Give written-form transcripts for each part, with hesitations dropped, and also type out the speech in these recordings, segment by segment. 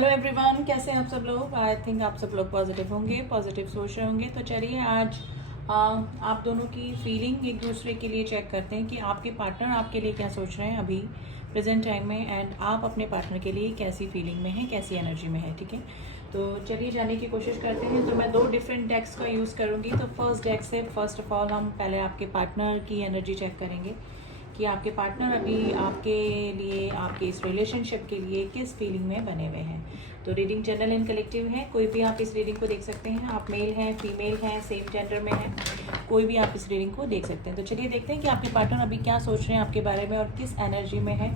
Hello everyone, कैसे हैं आप सब लोग। आई थिंक आप सब लोग पॉजिटिव होंगे, पॉजिटिव सोच रहे होंगे। तो चलिए आज आप दोनों की फीलिंग एक दूसरे के लिए चेक करते हैं कि आपके पार्टनर आपके लिए क्या सोच रहे हैं अभी प्रेजेंट टाइम में, एंड आप अपने पार्टनर के लिए कैसी फीलिंग में हैं, कैसी एनर्जी में है। ठीक है, तो चलिए जानने की कोशिश करते हैं। तो मैं 2 डिफरेंट डेक्स का यूज़ करूँगी। तो फर्स्ट डेक से फर्स्ट ऑफ ऑल हम पहले आपके पार्टनर की एनर्जी चेक करेंगे कि आपके पार्टनर अभी आपके लिए, आपके इस रिलेशनशिप के लिए किस फीलिंग में बने हुए हैं। तो रीडिंग जनरल एंड कलेक्टिव है, कोई भी आप इस रीडिंग को देख सकते हैं। आप मेल हैं, फीमेल हैं, सेम जेंडर में हैं, कोई भी आप इस रीडिंग को देख सकते हैं। तो चलिए देखते हैं कि आपके पार्टनर अभी क्या सोच रहे हैं आपके बारे में और किस एनर्जी में है।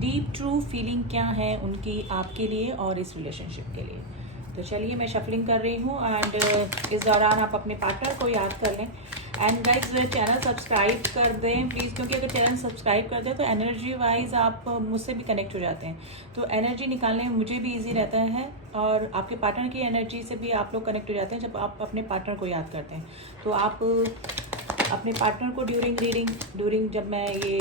डीप ट्रू फीलिंग क्या है उनकी आपके लिए और इस रिलेशनशिप के लिए। तो चलिए मैं शफलिंग कर रही हूँ एंड इस दौरान आप अपने पार्टनर को याद कर लें। एंड गाइज चैनल सब्सक्राइब कर दें प्लीज़, क्योंकि अगर चैनल सब्सक्राइब कर दें तो एनर्जी वाइज आप मुझसे भी कनेक्ट हो जाते हैं। तो एनर्जी निकालने में मुझे भी इजी रहता है और आपके पार्टनर की एनर्जी से भी आप लोग कनेक्ट हो जाते हैं जब आप अपने पार्टनर को याद करते हैं। तो आप अपने पार्टनर को ड्यूरिंग जब मैं ये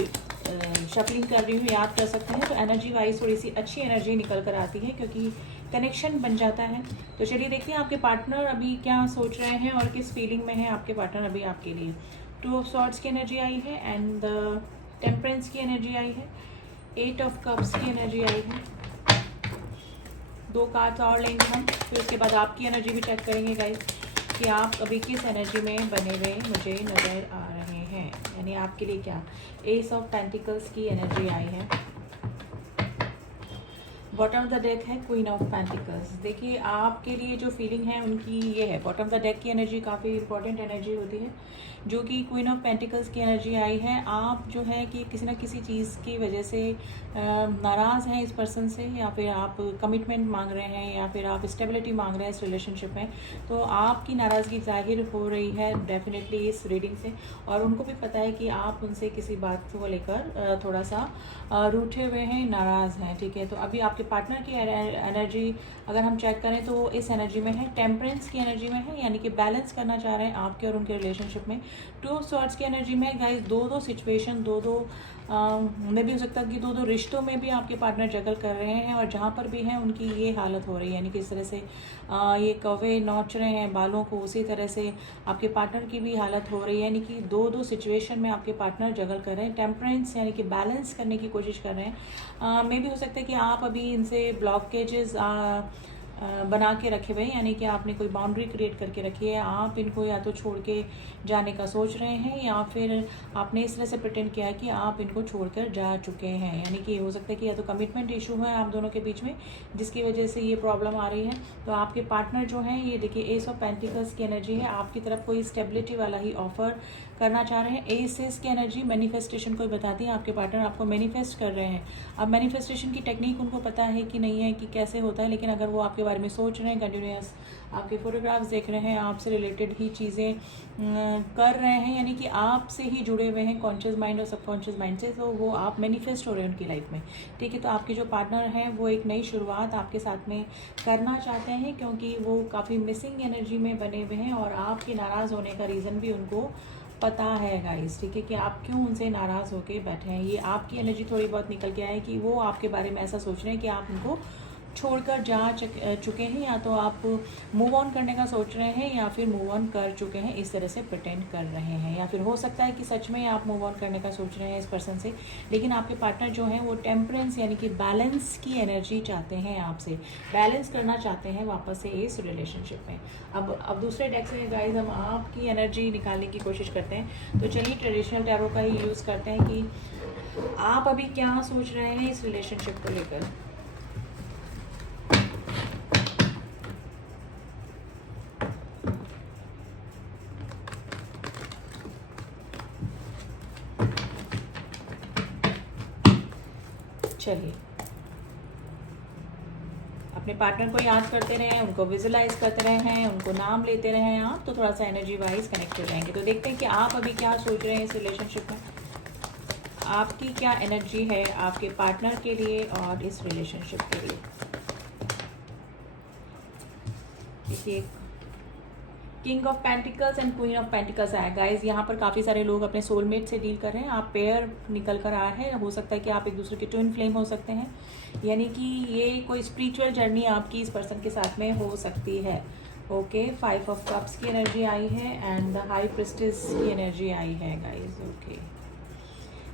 शफलिंग कर रही हूँ याद कर सकते हैं। तो एनर्जी वाइज थोड़ी सी अच्छी एनर्जी निकल कर आती है क्योंकि कनेक्शन बन जाता है। तो चलिए देखते हैं आपके पार्टनर अभी क्या सोच रहे हैं और किस फीलिंग में है आपके पार्टनर अभी आपके लिए। 2 ऑफ सॉर्ड्स की एनर्जी आई है एंड टेम्परेंस की एनर्जी आई है, 8 ऑफ कप्स की एनर्जी आई है। 2 कार्ड्स और लेंगे हम, फिर उसके बाद आपकी एनर्जी भी चेक करेंगे गाइस कि आप अभी किस एनर्जी में बने हुए मुझे नज़र आ रहे हैं, यानी आपके लिए क्या। एस ऑफ पेंटिकल्स की एनर्जी आई है, बॉटम ऑफ द डेक है क्वीन ऑफ पेंटिकल्स। देखिए आपके लिए जो फीलिंग है उनकी ये है। बॉटम ऑफ द डेक की एनर्जी काफ़ी इंपॉर्टेंट एनर्जी होती है, जो कि क्वीन ऑफ पेंटिकल्स की एनर्जी आई है। आप जो है कि किसी ना किसी चीज़ की वजह से नाराज़ हैं इस पर्सन से, या फिर आप कमिटमेंट मांग रहे हैं, या फिर आप स्टेबिलिटी मांग रहे हैं इस रिलेशनशिप में। तो आपकी नाराज़गी जाहिर हो रही है डेफिनेटली इस रीडिंग से, और उनको भी पता है कि आप उनसे किसी बात को लेकर थोड़ा सा रूठे हुए हैं, नाराज़ हैं। ठीक है, तो अभी आपके पार्टनर की एनर्जी अगर हम चेक करें तो इस एनर्जी में है, टेम्परेंस की एनर्जी में है, यानी कि बैलेंस करना चाह रहे हैं आपके और उनके रिलेशनशिप में। 2 ऑफ सॉर्ड्स की एनर्जी में गाइस, 2 सिचुएशन, 2 में भी हो सकता है कि 2 रिश्तों में भी आपके पार्टनर जगल कर रहे हैं, और जहाँ पर भी हैं उनकी ये हालत हो रही है, यानी कि इस तरह से ये कौवे नोच रहे हैं बालों को, उसी तरह से आपके पार्टनर की भी हालत हो रही है, यानी कि 2 सिचुएशन में आपके पार्टनर जगल कर रहे हैं। टेम्परेंस यानी कि बैलेंस करने की कोशिश कर रहे हैं। मे भी हो सकता है कि आप अभी इनसे ब्लॉकेजेस बना के रखे हुए हैं, यानी कि आपने कोई बाउंड्री क्रिएट करके रखी है। आप इनको या तो छोड़ के जाने का सोच रहे हैं, या फिर आपने इस तरह से प्रिटेंड किया है कि आप इनको छोड़कर जा चुके हैं, यानी कि हो सकता है कि या तो कमिटमेंट इशू है आप दोनों के बीच में जिसकी वजह से ये प्रॉब्लम आ रही है। तो आपके पार्टनर जो हैं, ये देखिए एस ऑफ पेंटिकल्स की एनर्जी है, आपकी तरफ कोई स्टेबिलिटी वाला ही ऑफर करना चाह रहे हैं। एस की एनर्जी मैनिफेस्टेशन को बताती है, आपके पार्टनर आपको मैनिफेस्ट कर रहे हैं। अब मैनिफेस्टेशन की टेक्निक उनको पता है कि नहीं है, कि कैसे होता है, लेकिन अगर वो आपके बारे में सोच रहे हैं, कंटिन्यूस आपके फोटोग्राफ्स देख रहे हैं, आपसे रिलेटेड ही चीज़ें कर रहे हैं, यानी कि आपसे ही जुड़े हुए हैं कॉन्शियस माइंड और सबकॉन्शियस माइंड से, तो वो आप मैनिफेस्ट हो रहे हैं उनकी लाइफ में। ठीक है, तो आपके जो पार्टनर हैं वो एक नई शुरुआत आपके साथ में करना चाहते हैं, क्योंकि वो काफ़ी मिसिंग एनर्जी में बने हुए हैं, और आपके नाराज़ होने का रीज़न भी उनको पता है गाइस। ठीक है, कि आप क्यों उनसे नाराज़ होके बैठे हैं। ये आपकी एनर्जी थोड़ी बहुत निकल के आए कि वो आपके बारे में ऐसा सोच रहे हैं कि आप उनको छोड़कर जा चुके हैं, या तो आप मूव ऑन करने का सोच रहे हैं, या फिर मूव ऑन कर चुके हैं, इस तरह से प्रिटेंड कर रहे हैं। या फिर हो सकता है कि सच में आप मूव ऑन करने का सोच रहे हैं इस पर्सन से, लेकिन आपके पार्टनर जो हैं वो टेम्परेंस यानी कि बैलेंस की एनर्जी चाहते हैं, आपसे बैलेंस करना चाहते हैं वापस से इस रिलेशनशिप में। अब दूसरे डेक से गाइज हम आपकी एनर्जी निकालने की कोशिश करते हैं। तो चलिए ट्रेडिशनल टैरो का ही यूज़ करते हैं कि आप अभी क्या सोच रहे हैं इस रिलेशनशिप को लेकर। चलिए अपने पार्टनर को याद करते रहें, उनको विजुलाइज करते रहें, उनको नाम लेते रहें आप, तो थोड़ा सा एनर्जी वाइज कनेक्ट हो जाएंगे। तो देखते हैं कि आप अभी क्या सोच रहे हैं इस रिलेशनशिप में, आपकी क्या एनर्जी है आपके पार्टनर के लिए और इस रिलेशनशिप के लिए। देखिए king of pentacles and queen of pentacles आया गाइज। यहाँ पर काफ़ी सारे लोग अपने सोलमेट से डील कर रहे हैं। आप पेयर निकल कर आया है, हो सकता है कि आप एक दूसरे के ट्विन फ्लेम हो सकते हैं, यानी कि ये कोई स्पिरिचुअल जर्नी आपकी इस पर्सन के साथ में हो सकती है। ओके, 5 ऑफ कप्स की एनर्जी आई है एंड द हाई प्रिस्टेस की एनर्जी आई है गाइज। ओके,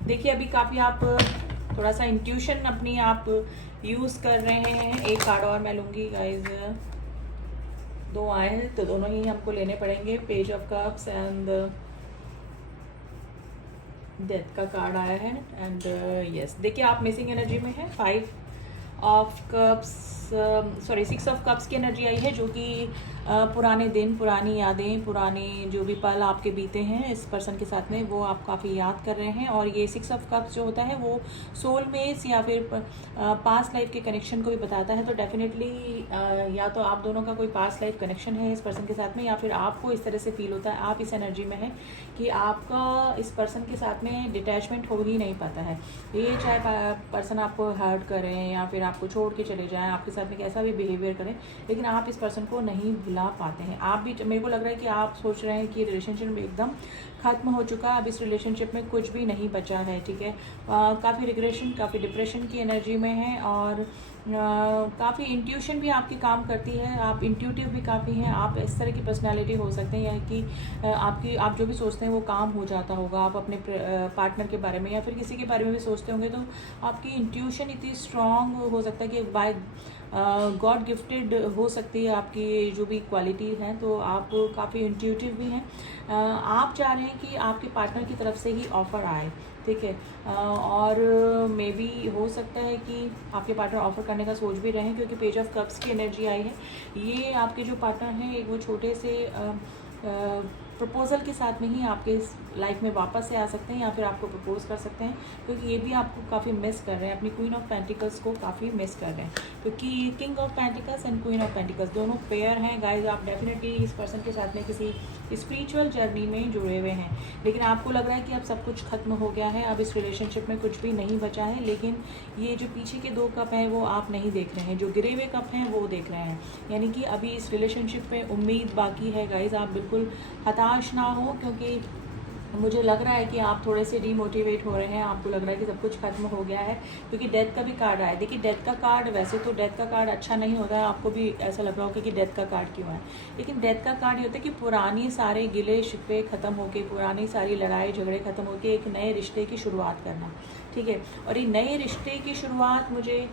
देखिए अभी काफ़ी आप थोड़ा सा इंट्यूशन अपनी आप यूज़ कर रहे हैं। एक कार्ड और मैं लूँगी गाइज, 2 आए हैं तो दोनों ही हमको लेने पड़ेंगे। Page of cups and death का कार्ड आया है एंड यस, देखिए आप मिसिंग एनर्जी में है। 5 of cups, sorry 6 of cups की एनर्जी आई है, जो कि पुराने दिन, पुरानी यादें, पुराने जो भी पल आपके बीते हैं इस पर्सन के साथ में, वो आप काफ़ी याद कर रहे हैं। और ये 6 ऑफ कप्स जो होता है वो सोलमेट्स या फिर पास्ट लाइफ के कनेक्शन को भी बताता है। तो डेफिनेटली या तो आप दोनों का कोई पास्ट लाइफ कनेक्शन है इस पर्सन के साथ में, या फिर आपको इस तरह से फील होता है, आप इस एनर्जी में है कि आपका इस पर्सन के साथ में डिटैचमेंट हो ही नहीं पाता है। ये चाहे पर्सन आपको हर्ट करें या फिर आपको छोड़ के चले जाएं, आपके साथ में कैसा भी बिहेवियर करें, लेकिन आप इस पर्सन को नहीं भुला पाते हैं। आप भी, मेरे को लग रहा है कि आप सोच रहे हैं कि रिलेशनशिप एकदम ख़त्म हो चुका, अब इस रिलेशनशिप में कुछ भी नहीं बचा है। ठीक है, काफ़ी रिग्रेशन, काफ़ी डिप्रेशन की एनर्जी में है और काफ़ी इंट्यूशन भी आपकी काम करती है। आप इंट्यूटिव भी काफ़ी हैं, आप इस तरह की पर्सनालिटी हो सकते हैं, या कि आप जो भी सोचते हैं वो काम हो जाता होगा। आप अपने पार्टनर के बारे में या फिर किसी के बारे में भी सोचते होंगे, तो आपकी इंट्यूशन इतनी स्ट्रॉन्ग हो सकता है कि बाय गॉड गिफ्टेड हो सकती है आपकी जो भी क्वालिटी है। तो आप काफ़ी इंट्यूटिव भी हैं। आप चाह रहे हैं कि आपके पार्टनर की तरफ से ही ऑफ़र आए, ठीक है, और मे बी हो सकता है कि आपके पार्टनर ऑफ़र करने का सोच भी रहे हैं, क्योंकि पेज ऑफ कप्स की एनर्जी आई है। ये आपके जो पार्टनर हैं एक वो छोटे से प्रपोज़ल के साथ में ही आपके लाइफ में वापस से आ सकते हैं, या फिर आपको प्रपोज कर सकते हैं, क्योंकि ये भी आपको काफ़ी मिस कर रहे हैं, अपनी क्वीन ऑफ पेंटिकल्स को काफ़ी मिस कर रहे हैं, क्योंकि king of pentacles and queen of pentacles दोनों पेयर हैं गाइज। आप डेफिनेटली इस पर्सन के साथ में किसी स्पिरिचुअल जर्नी में जुड़े हुए हैं, लेकिन आपको लग रहा है कि अब सब कुछ खत्म हो गया है, अब इस रिलेशनशिप में कुछ भी नहीं बचा है। लेकिन ये जो पीछे के 2 कप हैं वो आप नहीं देख रहे हैं, जो गिरे हुए कप हैं वो देख रहे हैं, यानी कि अभी इस रिलेशनशिप में उम्मीद बाकी है गाइज। आप बिल्कुल हताश ना हो, क्योंकि मुझे लग रहा है कि आप थोड़े से डीमोटिवेट हो रहे हैं, आपको लग रहा है कि सब कुछ खत्म हो गया है, क्योंकि डेथ का भी कार्ड आया है। देखिए डेथ का कार्ड, वैसे तो डेथ का कार्ड अच्छा नहीं होता है, आपको भी ऐसा लग रहा होगा कि डेथ का कार्ड क्यों है, लेकिन डेथ का कार्ड ये होता है कि पुरानी सारे गिले शिकवे ख़त्म होके, पुरानी सारी लड़ाई झगड़े ख़त्म होके एक नए रिश्ते की शुरुआत करना, ठीक है। और ये नए रिश्ते की शुरुआत, मुझे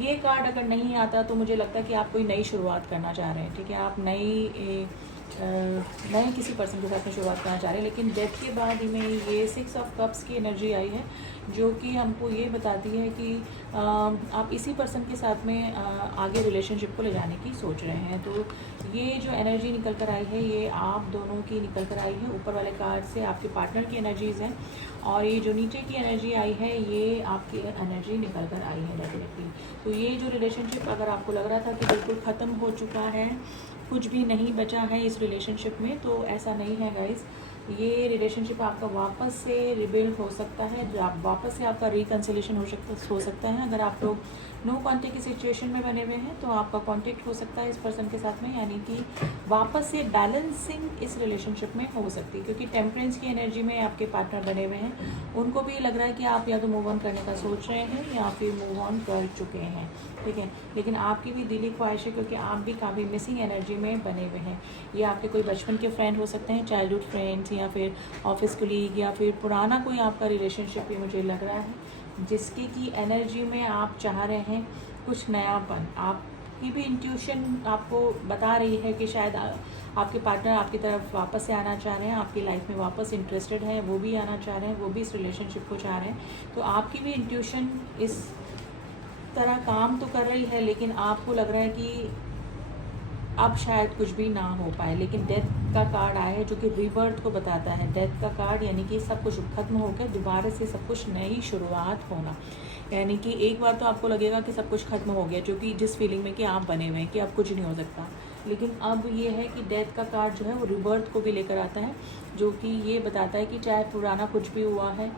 ये कार्ड अगर नहीं आता तो मुझे लगता है कि आप कोई नई शुरुआत करना चाह रहे हैं, ठीक है, आप नए किसी पर्सन के साथ में शुरुआत करना चाह रहे हैं। लेकिन डेथ के बाद ही में ये 6 ऑफ कप्स की एनर्जी आई है, जो कि हमको ये बताती है कि आप इसी पर्सन के साथ में आगे रिलेशनशिप को ले जाने की सोच रहे हैं। तो ये जो एनर्जी निकल कर आई है ये आप दोनों की निकल कर आई है। ऊपर वाले कार्ड से आपके पार्टनर की एनर्जीज़ हैं, और ये जो नीचे की एनर्जी आई है ये आपकी एनर्जी निकल कर आई है डेफिनेटली। तो ये जो रिलेशनशिप अगर आपको लग रहा था कि बिल्कुल ख़त्म हो चुका है, कुछ भी नहीं बचा है इस रिलेशनशिप में, तो ऐसा नहीं है गाइज़। ये रिलेशनशिप आपका वापस से रिबिल्ड हो सकता है, वापस से आपका रिकन्सिलेशन हो सकता है। अगर आप लोग नो कॉन्टेक्ट की सिचुएशन में बने हुए हैं तो आपका कॉन्टेक्ट हो सकता है इस पर्सन के साथ में, यानी कि वापस से बैलेंसिंग इस रिलेशनशिप में हो सकती है, क्योंकि टेम्परेंस की एनर्जी में आपके पार्टनर बने हुए हैं। उनको भी लग रहा है कि आप या तो मूव ऑन करने का सोच रहे हैं या फिर मूव ऑन कर चुके हैं, ठीक है, लेकिन आपकी भी दिली ख्वाहिश है, क्योंकि आप भी काफ़ी मिसिंग एनर्जी में बने हुए हैं। ये आपके कोई बचपन के फ्रेंड हो सकते हैं, चाइल्डहुड फ्रेंड्स, या फिर ऑफिस कलीग, या फिर पुराना कोई आपका रिलेशनशिप भी मुझे लग रहा है, जिसकी की एनर्जी में आप चाह रहे हैं कुछ नयापन। आपकी भी इंट्यूशन आपको बता रही है कि शायद आपके पार्टनर आपकी तरफ वापस से आना चाह रहे हैं, आपकी लाइफ में वापस इंटरेस्टेड हैं, वो भी आना चाह रहे हैं, वो भी इस रिलेशनशिप को चाह रहे हैं। तो आपकी भी इंट्यूशन इस तरह काम तो कर रही है, लेकिन आपको लग रहा है कि अब शायद कुछ भी ना हो पाए। लेकिन डेथ का कार्ड आया है जो कि रीबर्थ को बताता है। डेथ का कार्ड यानी कि सब कुछ खत्म हो गया, दोबारा से सब कुछ नई शुरुआत होना, यानी कि एक बार तो आपको लगेगा कि सब कुछ खत्म हो गया, जो कि जिस फीलिंग में कि आप बने हुए हैं कि अब कुछ नहीं हो सकता, लेकिन अब ये है कि डेथ का कार्ड जो है वो रिबर्थ को भी लेकर आता है, जो कि ये बताता है कि चाहे पुराना कुछ भी हुआ है,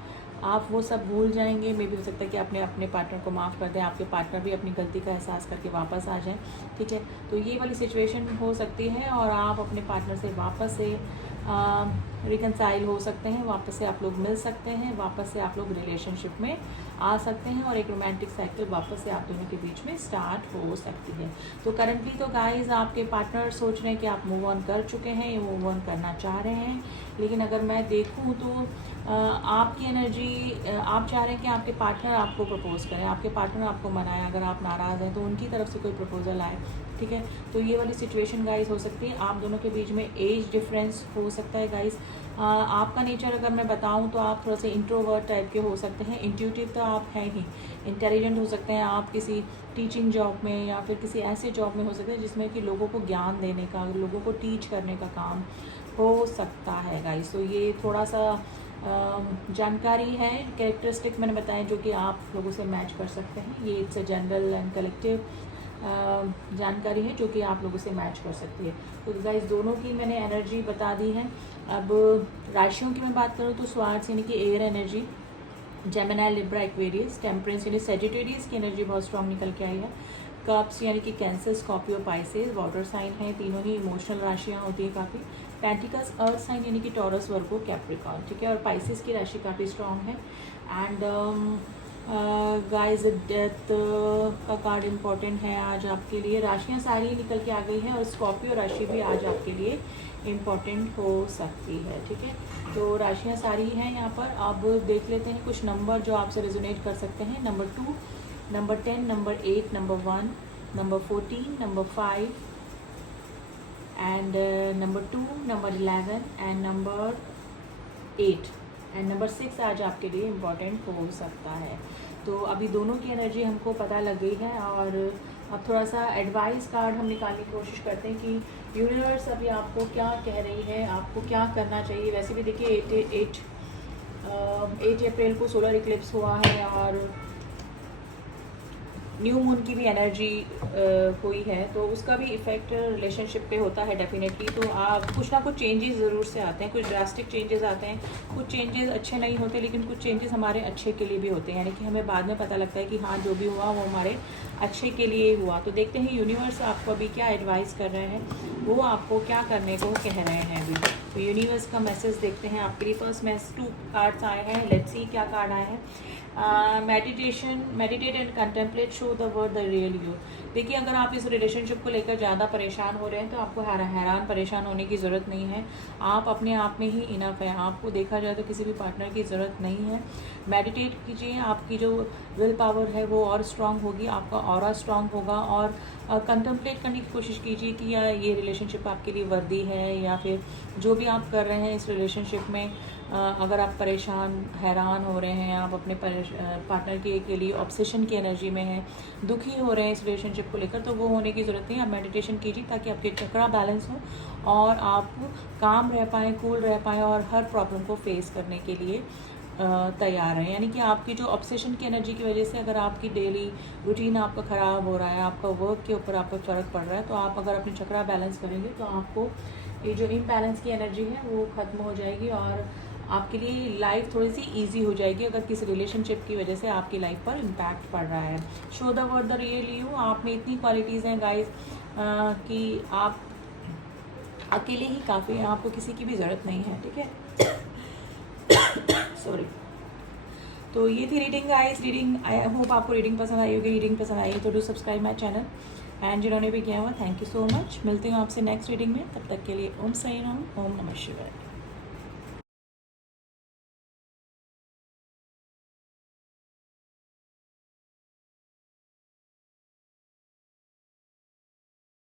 आप वो सब भूल जाएंगे। मे भी हो सकता है कि आपने अपने पार्टनर को माफ़ कर दें, आपके पार्टनर भी अपनी गलती का एहसास करके वापस आ जाएं, ठीक है। तो ये वाली सिचुएशन हो सकती है और आप अपने पार्टनर से वापस से रिकनसाइल हो सकते हैं, वापस से आप लोग मिल सकते हैं, वापस से आप लोग रिलेशनशिप में आ सकते हैं और एक रोमांटिक साइकिल वापस से आप दोनों के बीच में स्टार्ट हो सकती है। तो करंटली तो गाइस आपके पार्टनर सोच रहे हैं कि आप मूव ऑन कर चुके हैं, ये मूव ऑन करना चाह रहे हैं, लेकिन अगर मैं देखूं तो आपकी एनर्जी, आप चाह रहे हैं कि आपके पार्टनर आपको प्रपोज़ करें, आपके पार्टनर आपको मनाएं। अगर आप नाराज़ हैं तो उनकी तरफ से कोई प्रपोज़ल आए, ठीक है। तो ये वाली सिचुएशन गाइस हो सकती है। आप दोनों के बीच में एज डिफरेंस हो सकता है गाइस। आपका नेचर अगर मैं बताऊं तो आप थोड़ा सा इंट्रोवर्ट टाइप के हो सकते हैं। इंट्यूटिव तो आप हैं ही, इंटेलिजेंट हो सकते हैं। आप किसी टीचिंग जॉब में या फिर किसी ऐसे जॉब में हो सकते हैं जिसमें कि लोगों को ज्ञान देने का, लोगों को टीच करने का काम हो सकता है गाइस। तो ये थोड़ा सा जानकारी है, कैरेक्टरिस्टिक मैंने बताया जो कि आप लोगों से मैच कर सकते हैं। ये it's a general and collective जानकारी है जो कि आप लोगों से मैच कर सकती है। तो गाइस दोनों की मैंने एनर्जी बता दी है। अब राशियों की मैं बात करूँ तो स्वार्थ यानी कि air energy, Gemini, Libra, Aquarius, temperance यानी सेजिटेरियस की एनर्जी बहुत स्ट्रॉन्ग निकल के आई है। कप्स यानी कि Cancer, Scorpio, Pisces water sign है, तीनों ही इमोशनल राशियाँ होती है काफ़ी। पेंटिकल्स अर्थ साइन यानी कि टॉरस, वर्गो, कैप्रिकॉर्न, ठीक है। और पाइसेस की राशि काफ़ी स्ट्रॉन्ग है। एंड गाइस डेथ का कार्ड इम्पॉर्टेंट है आज आपके लिए। राशियाँ सारी निकल के आ गई हैं और स्कॉर्पियो राशि भी आज आपके लिए इम्पॉर्टेंट हो सकती है, ठीक है। तो राशियाँ सारी हैं यहाँ पर। अब देख लेते हैं कुछ नंबर जो आपसे रेजोनेट कर सकते हैं। Number 2, number 10, number 8, number 1, number 14, number 5 and number 2, number 11 and number 8 and number 6 आज आपके लिए इम्पॉर्टेंट हो सकता है। तो अभी दोनों की एनर्जी हमको पता लग गई है और अब थोड़ा सा एडवाइस कार्ड हम निकालने की कोशिश करते हैं कि यूनिवर्स अभी आपको क्या कह रही है, आपको क्या करना चाहिए। वैसे भी देखिए 8 अप्रैल को सोलर इक्लिप्स हुआ है और न्यू मून की भी एनर्जी हुई है, तो उसका भी इफ़ेक्ट रिलेशनशिप पे होता है डेफिनेटली। तो आप कुछ ना कुछ चेंजेस ज़रूर से आते हैं, कुछ ड्रास्टिक चेंजेस आते हैं, कुछ चेंजेस अच्छे नहीं होते, लेकिन कुछ चेंजेस हमारे अच्छे के लिए भी होते हैं, यानी कि हमें बाद में पता लगता है कि हाँ जो भी हुआ वो हमारे अच्छे के लिए हुआ। तो देखते हैं यूनिवर्स आपको अभी क्या एडवाइस कर रहे हैं, वो आपको क्या करने को कह रहे हैं अभी। तो यूनिवर्स का मैसेज देखते हैं आपके लिए। फर्स्ट मैसेज 2 कार्ड्स आए हैं, लेट्स सी क्या कार्ड आए हैं। Meditate and contemplate, show the word the real you. देखिए अगर आप इस रिलेशनशिप को लेकर ज़्यादा परेशान हो रहे हैं तो आपको हैरान परेशान होने की ज़रूरत नहीं है। आप अपने आप में ही इनफ है, आपको देखा जाए तो किसी भी पार्टनर की ज़रूरत नहीं है। मेडिटेट कीजिए, आपकी जो विल पावर है वो और स्ट्रांग होगी, आपका ऑरा स्ट्रांग होगा। और कंटेम्पलेट करने की कोशिश कीजिए कि या ये रिलेशनशिप आपके लिए वर्दी है, या फिर जो भी आप कर रहे हैं इस रिलेशनशिप में अगर आप परेशान हैरान हो रहे हैं, आप अपने पार्टनर के लिए ऑब्सेशन की एनर्जी में हैं, दुखी हो रहे हैं इस रिलेशनशिप को लेकर, तो वो होने की ज़रूरत नहीं है। आप मेडिटेशन कीजिए ताकि आपके चक्रा बैलेंस हो और आप काम रह पाएँ, कूल रह पाएँ और हर प्रॉब्लम को फेस करने के लिए तैयार हैं। यानी कि आपकी जो ऑब्सेशन की एनर्जी की वजह से अगर आपकी डेली रूटीन आपका ख़राब हो रहा है, आपका वर्क के ऊपर आपको फ़र्क पड़ रहा है, तो आप अगर अपनी चक्रा बैलेंस करेंगे तो आपको ये जो इम्बैलेंस की एनर्जी है वो ख़त्म हो जाएगी और आपके लिए लाइफ थोड़ी सी इजी हो जाएगी अगर किसी रिलेशनशिप की वजह से आपकी लाइफ पर इम्पैक्ट पड़ रहा है। Show the word the real you, आप में इतनी क्वालिटीज़ हैं गाइस कि आप अकेले ही काफ़ी हैं, आपको किसी की भी ज़रूरत नहीं है, ठीक है। सॉरी। तो ये थी reading guys. Reading, I hope आपको रीडिंग पसंद आई होगी। रीडिंग पसंद आई तो do subscribe my channel and जिन्होंने भी किया हुआ थैंक यू सो मच। मिलती हूँ आपसे नेक्स्ट रीडिंग में, तब तक के लिए ओम साई राम, ओम नमः शिवाय।